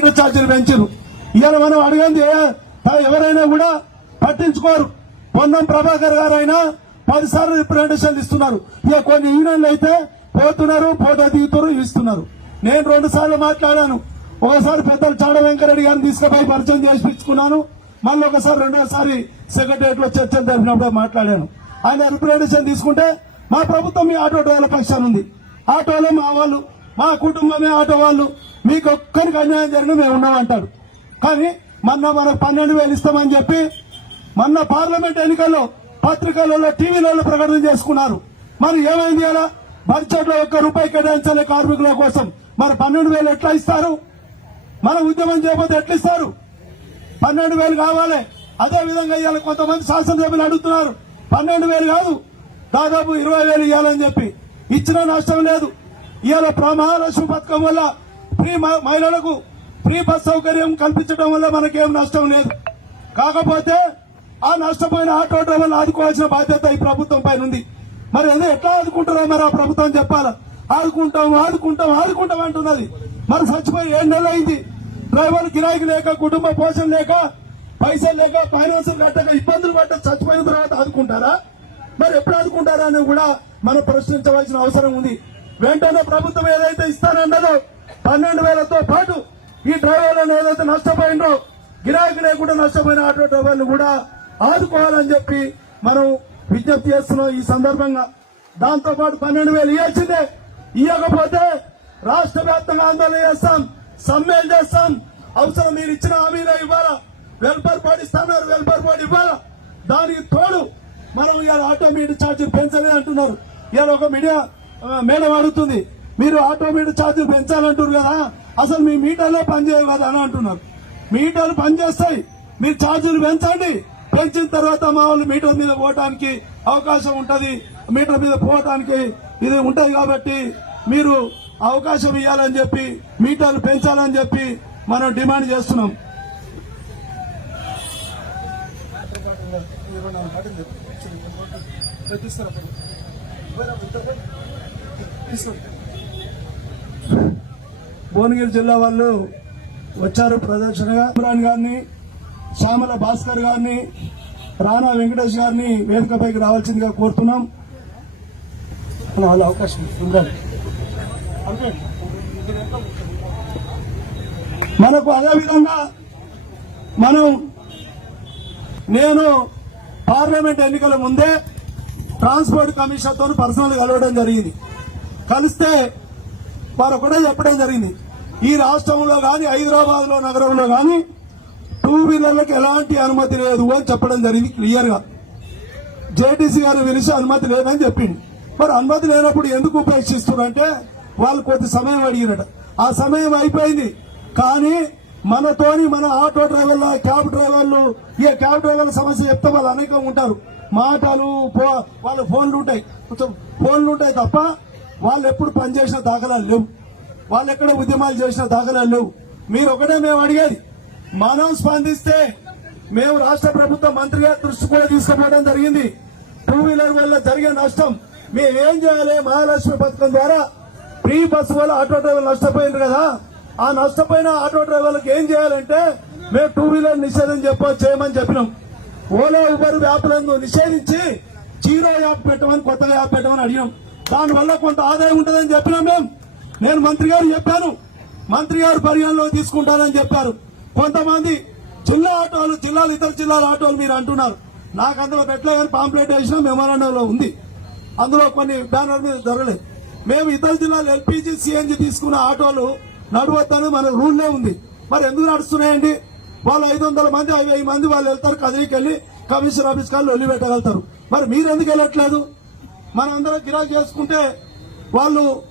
Metre ఛార్జీలు పెంచారు ఇవాళ మనం అడిగింది ఎవరైనా కూడా పట్టించుకోరు. పొన్నం ప్రభాకర్ గారు అయినా పదిసార్లు రిప్రజెంటేషన్లు ఇస్తున్నారు. ఇక కొన్ని యూనియన్లు అయితే పోతున్నారు పోతా దిగుతారు ఇస్తున్నారు. నేను రెండు సార్లు మాట్లాడాను. ఒకసారి పెద్దలు చాడ వెంకరెడ్డి గారిని తీసుకుపోయి పరిచయం చేసిపించుకున్నాను మళ్ళీ ఒకసారి రెండోసారి సెక్రటరియట్లో చర్చలు జరిపినప్పుడు మాట్లాడాను. ఆయన రిప్రజెంటేషన్ తీసుకుంటే మా ప్రభుత్వం మీ ఆటో డ్రైవర్ల పక్షాన ఉంది. ఆటోలో మా వాళ్ళు మా కుటుంబమే ఆటో వాళ్ళు. మీకు ఒక్కరికి అన్యాయం జరిగిన మేము ఉన్నామంటారు కానీ మొన్న మనకు పన్నెండు వేలు ఇస్తామని చెప్పి మొన్న పార్లమెంట్ ఎన్నికల్లో పత్రికలలో టీవీలలో ప్రకటన చేసుకున్నారు. మరి ఏమైంది అలా? బడ్జెట్ ఒక్క రూపాయి కేటాయించాలి కార్మికుల కోసం. మరి పన్నెండు వేలు ఎట్లా ఇస్తారు? మన ఉద్యమం చేయకపోతే ఎట్లా ఇస్తారు? పన్నెండు వేలు కావాలి. అదే విధంగా ఇవాళ కొంతమంది శాసనసభ్యులు అడుగుతున్నారు. పన్నెండు వేలు కాదు. దాదాపు ఇరవై వేలు ఇవ్వాలని చెప్పి. ఇచ్చిన నష్టం లేదు. ఇవాళ మహాలక్ష్మి పథకం వల్ల ఫ్రీ మ- మహిళలకు ఫ్రీ బస్ సౌకర్యం కల్పించడం వల్ల మనకేం నష్టం లేదు. కాకపోతే ఆ నష్టపోయిన ఆటో డ్రైవర్లు ఆదుకోవాల్సిన బాధ్యత ఈ ప్రభుత్వం పైన ఉంది. మరి అదే ఎట్లా ఆదుకుంటారో మరి ఆ ప్రభుత్వం చెప్పాలా? ఆదుకుంటాం ఆదుకుంటాం ఆదుకుంటాం అంటున్నది. మరి చచ్చిపోయి ఏడు నెలలు అయింది. డ్రైవర్ గిరాకీ లేక కుటుంబ పోషణ లేక పైసలు లేక ఫైనాన్స్ కట్టక ఇబ్బందులు పట్ట చచ్చిపోయిన తర్వాత ఆదుకుంటారా? మరి ఎప్పుడు ఆదుకుంటారా అని కూడా మనం ప్రశ్నించవలసిన అవసరం ఉంది. వెంటనే ప్రభుత్వం ఏదైతే ఇస్తానన్నదో పన్నెండు వేలతో పాటు ఈ డ్రైవర్లను ఏదైతే నష్టపోయిందో గిరాకీ లేకుండా నష్టపోయిన ఆటో డ్రైవర్లు కూడా ఆదుకోవాలని చెప్పి మనం విజ్ఞప్తి చేస్తున్నాం ఈ సందర్భంగా. దాంతో పాటు పన్నెండు వేలు ఇవ్వాల్సిందే. ఇవ్వకపోతే రాష్ట్ర వ్యాప్తంగా ఆందోళన చేస్తాం సమ్మెలు చేస్తాం. అవసరం మీరు ఇచ్చిన హామీలో ఇవ్వాలా? వెల్ఫేర్ బోర్డు ఇస్తున్నారు వెల్ఫేర్ బోర్డు ఇవ్వాలా? దానికి తోడు మనం ఇవాళ ఆటో మీటర్ ఛార్జీలు పెంచలేదు అంటున్నారు. ఇవాళ ఒక మీడియా మేడం అడుగుతుంది మీరు ఆటోమేటిక్ ఛార్జీలు పెంచాలంటారు కదా అసలు మీ మీటర్లో పనిచేయవు కదా అని అంటున్నారు. మీటర్లు పనిచేస్తాయి మీరు ఛార్జీలు పెంచండి. పెంచిన తర్వాత మా వాళ్ళు మీటర్ మీద పోవడానికి అవకాశం ఉంటుంది. మీటర్ మీద పోవడానికి ఇది ఉంటుంది కాబట్టి మీరు అవకాశం ఇవ్వాలని చెప్పి మీటర్లు పెంచాలని చెప్పి మనం డిమాండ్ చేస్తున్నాం. భువనగిరి జిల్లా వాళ్ళు వచ్చారు ప్రదర్శనగా. ఇమ్రాన్ గారిని శ్యామల భాస్కర్ గారిని రాణా వెంకటేష్ గారిని వేదికపైకి రావాల్సిందిగా కోరుతున్నాం. వాళ్ళ అవకాశం ఉండాలి. మనకు అదేవిధంగా మనం నేను పార్లమెంట్ ఎన్నికల ముందే ట్రాన్స్పోర్ట్ కమిషన్తో పర్సనల్ కలవడం జరిగింది. కలిస్తే వారు ఒకటే చెప్పడం జరిగింది. ఈ రాష్ట్రంలో కానీ హైదరాబాద్లో నగరంలో కానీ టూ వీలర్లకు ఎలాంటి అనుమతి లేదు అని చెప్పడం జరిగింది క్లియర్గా. జేటీసీ గారు పిలిచి అనుమతి లేదని చెప్పింది మరి అనుమతి లేనప్పుడు ఎందుకు ఉపేక్షిస్తున్నారంటే వాళ్ళు కొద్ది సమయం అడిగినట ఆ సమయం అయిపోయింది. కానీ మనతోని మన ఆటో డ్రైవర్లు క్యాబ్ డ్రైవర్లు ఈ క్యాబ్ డ్రైవర్ల సమస్య చెప్తే వాళ్ళు అనేకం ఉంటారు. మాటలు వాళ్ళ ఫోన్లు ఉంటాయి. కొంచెం ఫోన్లు ఉంటాయి తప్ప వాళ్ళు ఎప్పుడు పనిచేసిన దాఖలాలు లేవు. వాళ్ళు ఎక్కడ ఉద్యమాలు చేసిన దాఖలాలు లేవు. మీరు ఒకటే మేము అడిగేది మనం స్పందిస్తే మేము రాష్ట్ర ప్రభుత్వ మంత్రిగా దృష్టి కూడా తీసుకుపోవడం జరిగింది. టూ వీలర్ వల్ల జరిగే నష్టం మేమేం చేయాలి? మహాలక్ష్మి పథకం ద్వారా ఫ్రీ బస్సు వల్ల ఆటో డ్రైవర్ నష్టపోయింది కదా. ఆ నష్టపోయిన ఆటో డ్రైవర్లకు ఏం చేయాలంటే మేము టూ వీలర్ నిషేధం చెప్ప చేయమని చెప్పినాం. ఓలా ఉబర్ యాప్లను నిషేధించి జీరో యాప్ పెట్టమని కొత్తగా యాప్ పెట్టమని అడిగాం దానివల్ల కొంత ఆదాయం ఉంటుందని చెప్పినాం మేము నేను మంత్రి గారు చెప్పాను. మంత్రి గారు పరిగణలో తీసుకుంటానని చెప్పారు. కొంతమంది జిల్లా ఆటోలు జిల్లాలు ఇతర జిల్లాల ఆటోలు మీరు అంటున్నారు. నాకు అందులో పెట్టలే కానీ పాంప్లెట్ వేసిన మెమోరాండంలో ఉంది. అందులో కొన్ని బ్యానర్ మీద జరగలేదు. మేము ఇతర జిల్లాలు ఎల్పిజి సిఎన్జి తీసుకున్న ఆటోలు నడవద్దని మన రూల్లే ఉంది. మరి ఎందుకు నడుస్తున్నాయండి? వాళ్ళు ఐదు వందల మంది ఐదు వెయ్యి మంది వాళ్ళు వెళ్తారు కదిలికి వెళ్ళి కమిషనర్ ఆఫీస్ కాళ్ళు వెళ్ళి పెట్టగలుగుతారు. మరి మీరు ఎందుకు వెళ్ళట్లేదు? మనం అందరం గిరాకీ చేసుకుంటే వాళ్ళు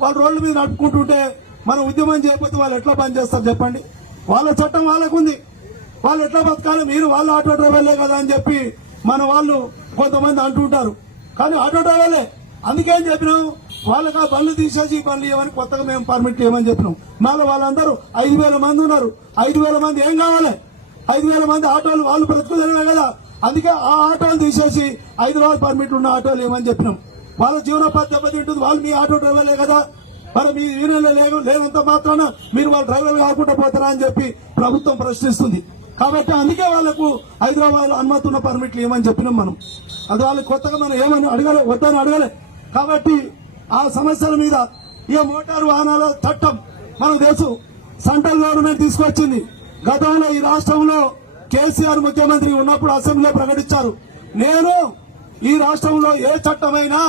వాళ్ళ రోడ్ల మీద నడుపుకుంటుంటే మనం ఉద్యమం చేయకపోతే వాళ్ళు ఎట్లా పని చేస్తారు చెప్పండి? వాళ్ళ చట్టం వాళ్ళకుంది. వాళ్ళు ఎట్లా బతకాలి? మీరు వాళ్ళు ఆటో డ్రైవర్లే కదా అని చెప్పి మన వాళ్ళు కొంతమంది అంటుంటారు. కానీ ఆటో డ్రైవర్లే. అందుకేం చెప్పినాం. వాళ్ళకి ఆ బండ్లు తీసేసి ఈ బండ్లు ఇవ్వని కొత్తగా మేము పర్మిట్ ఇవ్వమని చెప్పినాం. మళ్ళీ వాళ్ళందరూ ఐదు వేల మంది ఉన్నారు. ఐదు వేల మంది ఏం కావాలి? ఐదు వేల మంది ఆటోలు వాళ్ళు బ్రతుకుదలమే కదా. అందుకే ఆ ఆటోలు తీసేసి హైదరాబాద్ పర్మిట్ ఉన్న ఆటోలు ఏమని చెప్పినాం? వాళ్ళ జీవనోపాధి దెబ్బతింటుంది వాళ్ళు మీ ఆటో డ్రైవర్లే కదా. మరి మీ యూనియన్లో లేవు లేనంత మాత్రాన మీరు వాళ్ళ డ్రైవర్లు కాకుండా పోతారా అని చెప్పి ప్రభుత్వం ప్రశ్నిస్తుంది. కాబట్టి అందుకే వాళ్ళకు హైదరాబాద్లో అనుమతి ఉన్న పర్మిట్లు ఏమని చెప్పినాం మనం. అది వాళ్ళకి కొత్తగా మనం ఏమని అడగలే వద్దని అడగలే. కాబట్టి ఆ సమస్యల మీద ఈ మోటారు వాహనాల చట్టం మనకు తెలుసు. సెంట్రల్ గవర్నమెంట్ తీసుకొచ్చింది. గతంలో ఈ రాష్ట్రంలో కేసీఆర్ ముఖ్యమంత్రి ఉన్నప్పుడు అసెంబ్లీలో ప్రకటించారు. నేను ఈ రాష్ట్రంలో ఏ చట్టమైనా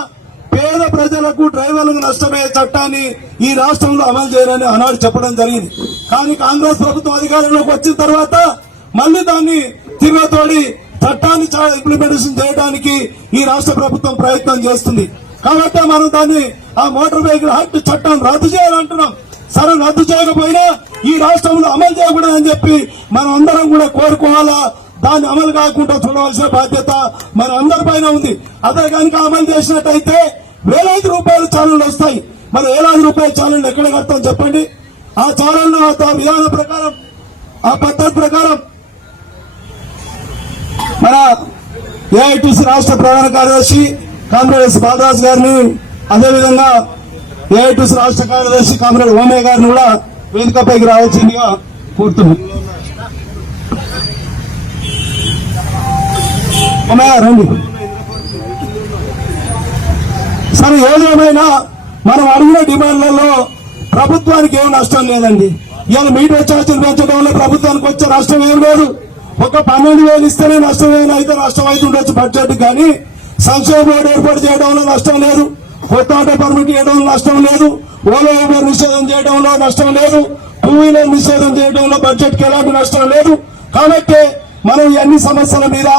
పేద ప్రజలకు డ్రైవర్లకు నష్టమయ్యే చట్టాన్ని ఈ రాష్ట్రంలో అమలు చేయాలని ఆనాడు చెప్పడం జరిగింది. కానీ కాంగ్రెస్ ప్రభుత్వం అధికారంలోకి వచ్చిన తర్వాత మళ్ళీ దాన్ని తిరగతోడి చట్టాన్ని ఇంప్లిమెంటేషన్ చేయడానికి ఈ రాష్ట్ర ప్రభుత్వం ప్రయత్నం చేస్తుంది. కాబట్టి మనం దాన్ని ఆ మోటార్ వెహికల్ యాక్ట్ చట్టం రద్దు చేయాలంటున్నాం. సరే రద్దు చేయకపోయినా ఈ రాష్ట్రంలో అమలు చేయకూడదని చెప్పి మనం అందరం కూడా కోరుకోవాలా? దాన్ని అమలు కాకుండా చూడవలసిన బాధ్యత మన అందరిపైన ఉంది. అదే కనుక అమలు చేసినట్టయితే వేలాది రూపాయల ఛానళ్ళు వస్తాయి. మరి వేలాది రూపాయల ఛానళ్ళు ఎక్కడ కడతాం చెప్పండి? ఆ ఛానళ్ళు ఆ విధానం ప్రకారం ఆ పద్ధతి ప్రకారం. మన ఏఐటిసి రాష్ట్ర ప్రధాన కార్యదర్శి కాంగ్రెస్ బాలరాజ్ గారిని అదేవిధంగా ఏఐటీసీ రాష్ట్ర కార్యదర్శి కామ్రేడ్ ఓమయ్య గారిని కూడా వేదికపైకి రావాల్సిందిగా కోరుతున్నాం. ఓమయ్య రండి. సరే ఏదేమైనా మనం అడిగిన డిమాండ్లలో ప్రభుత్వానికి ఏం నష్టం లేదండి. ఇవాళ మీటర్ ఛార్జీలు పెంచడం వల్ల ప్రభుత్వానికి వచ్చే నష్టం ఏం లేదు. ఒక పన్నెండు వేలు ఇస్తేనే నష్టం ఏమైనా అయితే నష్టం అయితే ఉండొచ్చు బడ్జెట్ కానీ. సంక్షేమ బోర్డు ఏర్పాటు వల్ల నష్టం లేదు. కొత్త ఆటో పర్మిట్ నష్టం లేదు. ఓలో ఊబర్ నిషేధం చేయడంలో నష్టం లేదు. టూ వీలర్ నిషేధం చేయడంలో బడ్జెట్కి ఎలాంటి నష్టం లేదు. కాబట్టి మనం ఎన్ని అన్ని సమస్యల మీద